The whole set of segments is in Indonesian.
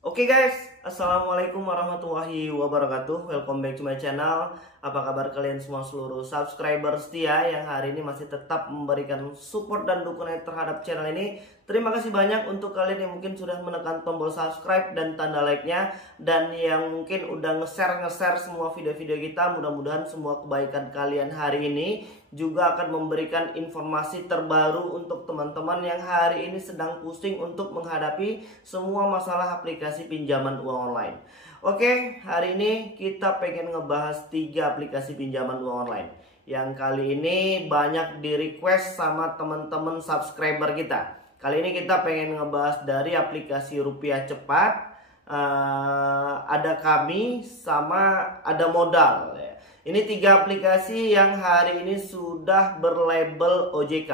Oke guys, assalamualaikum warahmatullahi wabarakatuh. Welcome back to my channel. Apa kabar kalian semua seluruh subscriber setia yang hari ini masih tetap memberikan support dan dukungan terhadap channel ini. Terima kasih banyak untuk kalian yang mungkin sudah menekan tombol subscribe dan tanda like-nya, dan yang mungkin udah nge-share semua video-video kita. Mudah-mudahan semua kebaikan kalian hari ini juga akan memberikan informasi terbaru untuk teman-teman yang hari ini sedang pusing untuk menghadapi semua masalah aplikasi pinjaman uang online. Oke, hari ini kita pengen ngebahas 3 aplikasi pinjaman uang online yang kali ini banyak di request sama teman-teman subscriber kita. Kali ini kita pengen ngebahas dari aplikasi Rupiah Cepat, ada Kami, sama ada Modal. Ini 3 aplikasi yang hari ini sudah berlabel OJK.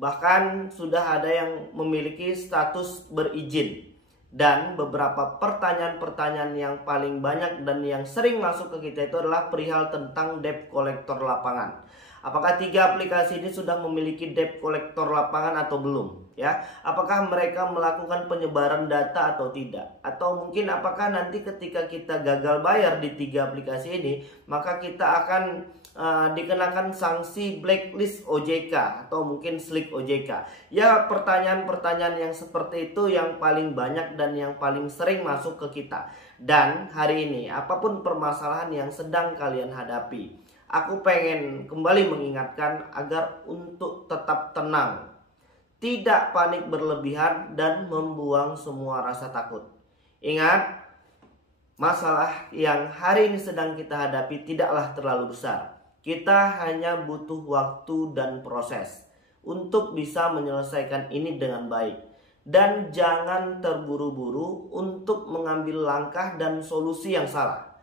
Bahkan sudah ada yang memiliki status berizin. Dan beberapa pertanyaan-pertanyaan yang paling banyak dan yang sering masuk ke kita itu adalah perihal tentang debt collector lapangan. Apakah 3 aplikasi ini sudah memiliki debt collector lapangan atau belum? Ya, apakah mereka melakukan penyebaran data atau tidak? Atau mungkin apakah nanti ketika kita gagal bayar di 3 aplikasi ini, maka kita akan dikenakan sanksi blacklist OJK atau mungkin slick OJK. Ya, pertanyaan-pertanyaan yang seperti itu yang paling banyak dan yang paling sering masuk ke kita. Dan hari ini apapun permasalahan yang sedang kalian hadapi, aku pengen kembali mengingatkan agar untuk tetap tenang, tidak panik berlebihan, dan membuang semua rasa takut. Ingat, masalah yang hari ini sedang kita hadapi tidaklah terlalu besar. Kita hanya butuh waktu dan proses untuk bisa menyelesaikan ini dengan baik. Dan jangan terburu-buru untuk mengambil langkah dan solusi yang salah.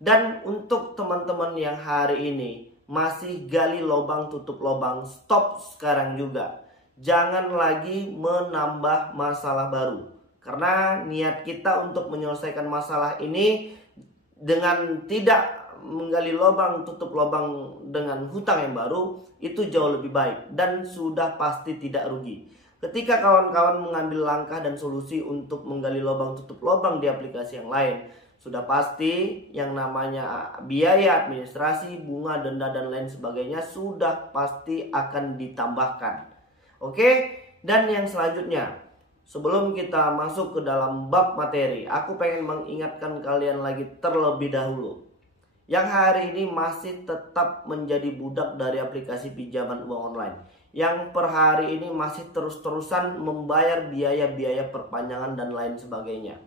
Dan untuk teman-teman yang hari ini masih gali lubang tutup lubang, stop sekarang juga. Jangan lagi menambah masalah baru. Karena niat kita untuk menyelesaikan masalah ini dengan tidak menggali lubang tutup lubang dengan hutang yang baru, itu jauh lebih baik dan sudah pasti tidak rugi. Ketika kawan-kawan mengambil langkah dan solusi untuk menggali lubang tutup lubang di aplikasi yang lain, sudah pasti yang namanya biaya administrasi, bunga, denda, dan lain sebagainya sudah pasti akan ditambahkan. Oke, dan yang selanjutnya, sebelum kita masuk ke dalam bab materi, aku pengen mengingatkan kalian lagi terlebih dahulu yang hari ini masih tetap menjadi budak dari aplikasi pinjaman uang online, yang per hari ini masih terus-terusan membayar biaya-biaya perpanjangan dan lain sebagainya.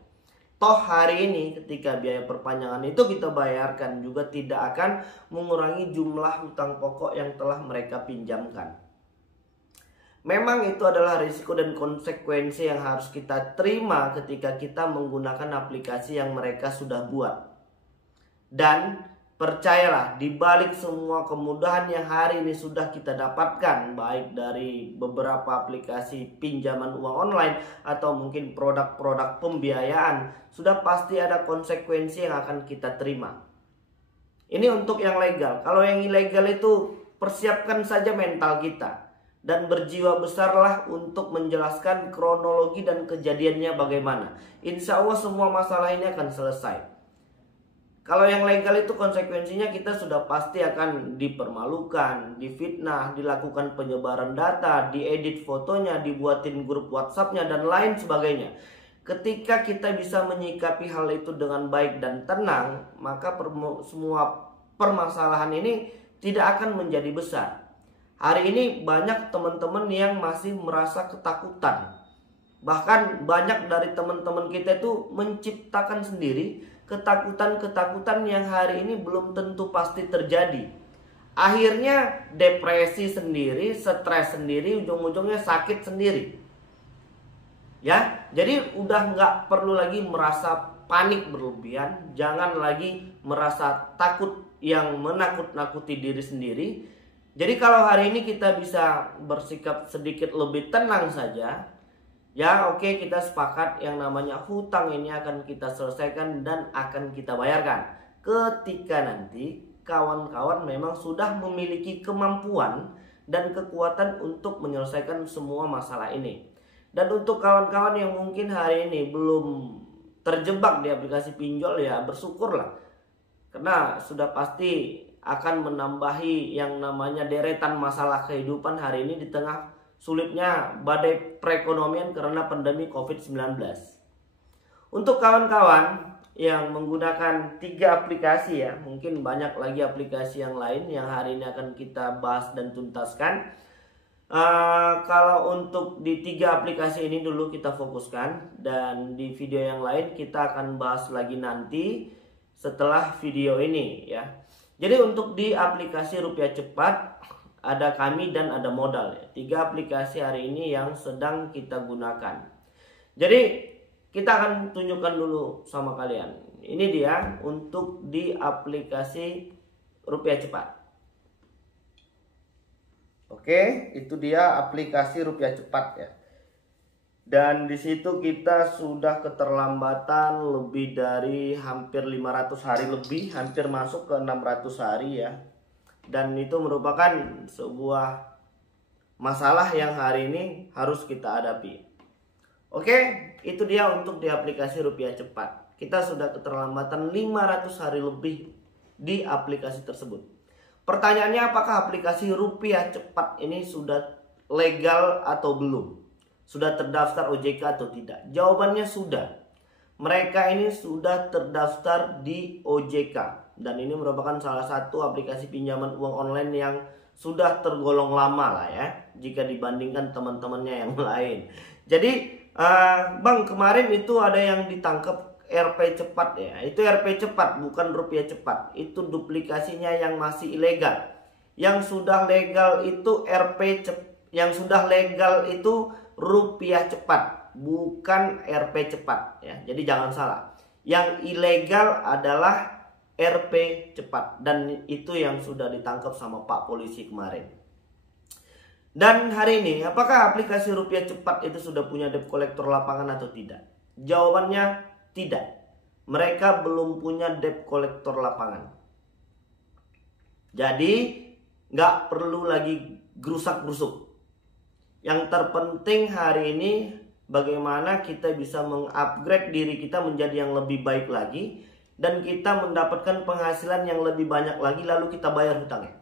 Toh hari ini ketika biaya perpanjangan itu kita bayarkan juga tidak akan mengurangi jumlah hutang pokok yang telah mereka pinjamkan. Memang itu adalah risiko dan konsekuensi yang harus kita terima ketika kita menggunakan aplikasi yang mereka sudah buat. Dan percayalah, di balik semua kemudahan yang hari ini sudah kita dapatkan, baik dari beberapa aplikasi pinjaman uang online atau mungkin produk-produk pembiayaan, sudah pasti ada konsekuensi yang akan kita terima. Ini untuk yang legal. Kalau yang ilegal itu persiapkan saja mental kita dan berjiwa besarlah untuk menjelaskan kronologi dan kejadiannya bagaimana. Insya Allah semua masalah ini akan selesai. Kalau yang legal itu konsekuensinya kita sudah pasti akan dipermalukan, difitnah, dilakukan penyebaran data, diedit fotonya, dibuatin grup WhatsApp-nya, dan lain sebagainya. Ketika kita bisa menyikapi hal itu dengan baik dan tenang, maka semua permasalahan ini tidak akan menjadi besar. Hari ini banyak teman-teman yang masih merasa ketakutan. Bahkan banyak dari teman-teman kita itu menciptakan sendiri ketakutan-ketakutan yang hari ini belum tentu pasti terjadi. Akhirnya depresi sendiri, stres sendiri, ujung-ujungnya sakit sendiri. Ya, jadi udah nggak perlu lagi merasa panik berlebihan. Jangan lagi merasa takut yang menakut-nakuti diri sendiri. Jadi kalau hari ini kita bisa bersikap sedikit lebih tenang saja, ya oke, kita sepakat yang namanya hutang ini akan kita selesaikan dan akan kita bayarkan ketika nanti kawan-kawan memang sudah memiliki kemampuan dan kekuatan untuk menyelesaikan semua masalah ini. Dan untuk kawan-kawan yang mungkin hari ini belum terjebak di aplikasi pinjol, ya bersyukurlah. Karena sudah pasti akan menambahi yang namanya deretan masalah kehidupan hari ini di tengah sulitnya badai perekonomian karena pandemi COVID-19. Untuk kawan-kawan yang menggunakan 3 aplikasi, ya, mungkin banyak lagi aplikasi yang lain yang hari ini akan kita bahas dan tuntaskan. Kalau untuk di 3 aplikasi ini dulu kita fokuskan, dan di video yang lain kita akan bahas lagi nanti setelah video ini, ya. Jadi untuk di aplikasi Rupiah Cepat ada kami dan ada modal, ya. 3 aplikasi hari ini yang sedang kita gunakan. Jadi kita akan tunjukkan dulu sama kalian. Ini dia untuk di aplikasi Rupiah Cepat. Oke, itu dia aplikasi Rupiah Cepat, ya. Dan di situ kita sudah keterlambatan lebih dari hampir 500 hari lebih, hampir masuk ke 600 hari, ya. Dan itu merupakan sebuah masalah yang hari ini harus kita hadapi. Oke, itu dia untuk di aplikasi Rupiah Cepat. Kita sudah keterlambatan 500 hari lebih di aplikasi tersebut. Pertanyaannya, apakah aplikasi Rupiah Cepat ini sudah legal atau belum? Sudah terdaftar OJK atau tidak? Jawabannya sudah. Mereka ini sudah terdaftar di OJK. Dan ini merupakan salah satu aplikasi pinjaman uang online yang sudah tergolong lama lah, ya, jika dibandingkan teman-temannya yang lain. Jadi Bang, kemarin itu ada yang ditangkap RP Cepat, ya. Itu RP Cepat, bukan Rupiah Cepat. Itu duplikasinya yang masih ilegal. Yang sudah legal itu yang sudah legal itu Rupiah Cepat, bukan RP Cepat, ya. Jadi jangan salah. Yang ilegal adalah RP Cepat, dan itu yang sudah ditangkap sama Pak Polisi kemarin. Dan hari ini, apakah aplikasi Rupiah Cepat itu sudah punya debt collector lapangan atau tidak? Jawabannya tidak. Mereka belum punya debt collector lapangan. Jadi nggak perlu lagi gerusak-gerusuk. Yang terpenting hari ini bagaimana kita bisa mengupgrade diri kita menjadi yang lebih baik lagi, dan kita mendapatkan penghasilan yang lebih banyak lagi, lalu kita bayar hutangnya.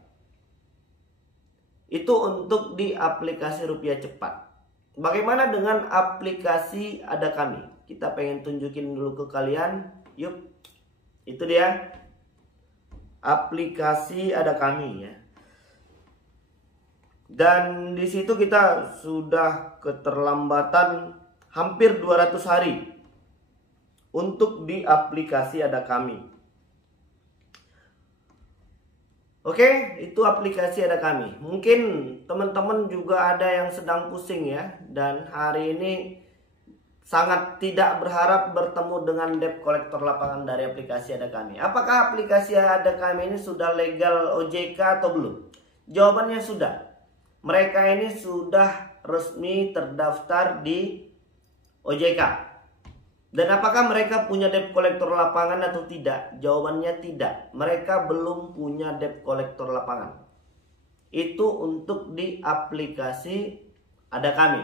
Itu untuk di aplikasi Rupiah Cepat. Bagaimana dengan aplikasi Ada Kami? Kita pengen tunjukin dulu ke kalian. Yuk, itu dia aplikasi Ada Kami, ya. Dan di situ kita sudah keterlambatan hampir 200 hari untuk di aplikasi Ada Kami. Oke, itu aplikasi Ada Kami. Mungkin teman-teman juga ada yang sedang pusing, ya, dan hari ini sangat tidak berharap bertemu dengan debt collector lapangan dari aplikasi Ada Kami. Apakah aplikasi Ada Kami ini sudah legal OJK atau belum? Jawabannya sudah. Mereka ini sudah resmi terdaftar di OJK. Dan apakah mereka punya debt collector lapangan atau tidak? Jawabannya tidak. Mereka belum punya debt collector lapangan. Itu untuk di aplikasi Ada Kami.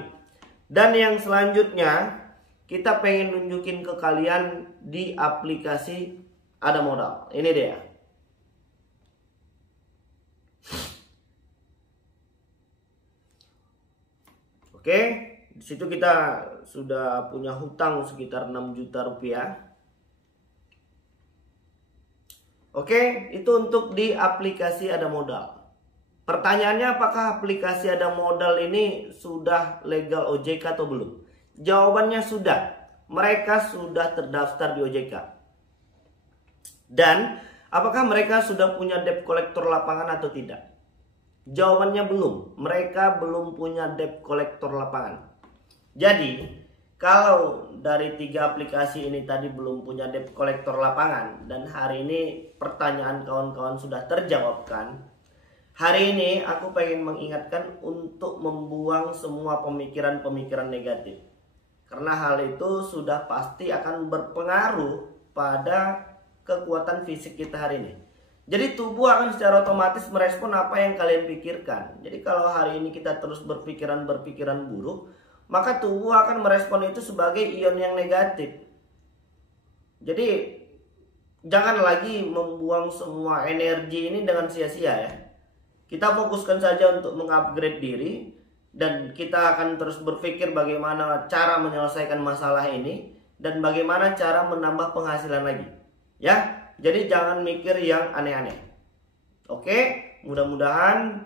Dan yang selanjutnya kita pengen nunjukin ke kalian di aplikasi Ada Modal. Ini dia. Oke, di situ kita sudah punya hutang sekitar 6 juta rupiah. Oke, itu untuk di aplikasi Ada Modal. Pertanyaannya, apakah aplikasi Ada Modal ini sudah legal OJK atau belum? Jawabannya sudah. Mereka sudah terdaftar di OJK. Dan apakah mereka sudah punya debt collector lapangan atau tidak? Jawabannya belum. Mereka belum punya debt collector lapangan. Jadi kalau dari 3 aplikasi ini tadi belum punya debt collector lapangan, dan hari ini pertanyaan kawan-kawan sudah terjawabkan, hari ini aku pengen mengingatkan untuk membuang semua pemikiran-pemikiran negatif. Karena hal itu sudah pasti akan berpengaruh pada kekuatan fisik kita hari ini. Jadi tubuh akan secara otomatis merespon apa yang kalian pikirkan. Jadi kalau hari ini kita terus berpikiran buruk, maka tubuh akan merespon itu sebagai ion yang negatif. Jadi jangan lagi membuang semua energi ini dengan sia-sia ya. Kita fokuskan saja untuk mengupgrade diri, dan kita akan terus berpikir bagaimana cara menyelesaikan masalah ini dan bagaimana cara menambah penghasilan lagi. Ya, jadi jangan mikir yang aneh-aneh. Oke, mudah-mudahan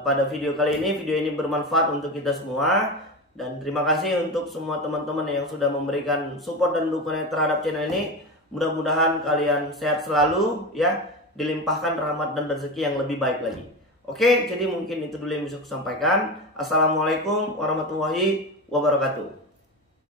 pada video kali ini, video ini bermanfaat untuk kita semua. Dan terima kasih untuk semua teman-teman yang sudah memberikan support dan dukungan terhadap channel ini. Mudah-mudahan kalian sehat selalu ya, dilimpahkan rahmat dan rezeki yang lebih baik lagi. Oke, jadi mungkin itu dulu yang bisa aku sampaikan. Assalamualaikum warahmatullahi wabarakatuh.